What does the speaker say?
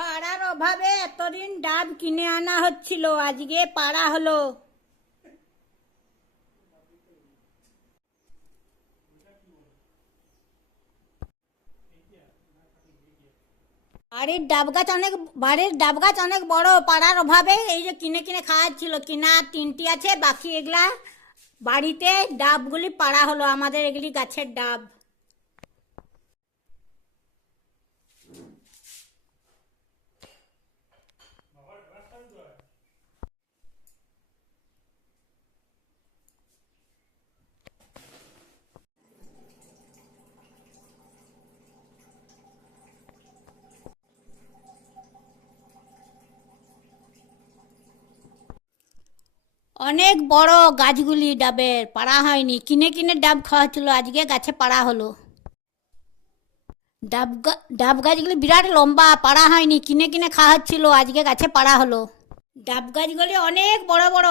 পাড়ার অভাবে এতদিন ডাব কিনে আনা হচ্ছিল, আজকে পাড়া হলো। বাড়ির ডাব গাছ অনেক বড়, পাড়ার অভাবে এই যে কিনে কিনে খাওয়াচ্ছিল। কিনা 3টি আছে, বাকি এগুলা বাড়িতে ডাবগুলি পাড়া হলো, আমাদের এগুলি গাছের ডাব। অনেক বড় গাছগুলি ডাবের, পাড়া হয়নি, কিনে কিনে ডাব খাওয়া হচ্ছিল, আজকে গাছে পাড়া হলো। ডাব গাছগুলি বিরাট লম্বা, পাড়া হয়নি, কিনে কিনে খাওয়া হচ্ছিল, আজকে গাছে পাড়া হলো। ডাব গাছগুলি অনেক বড় বড়।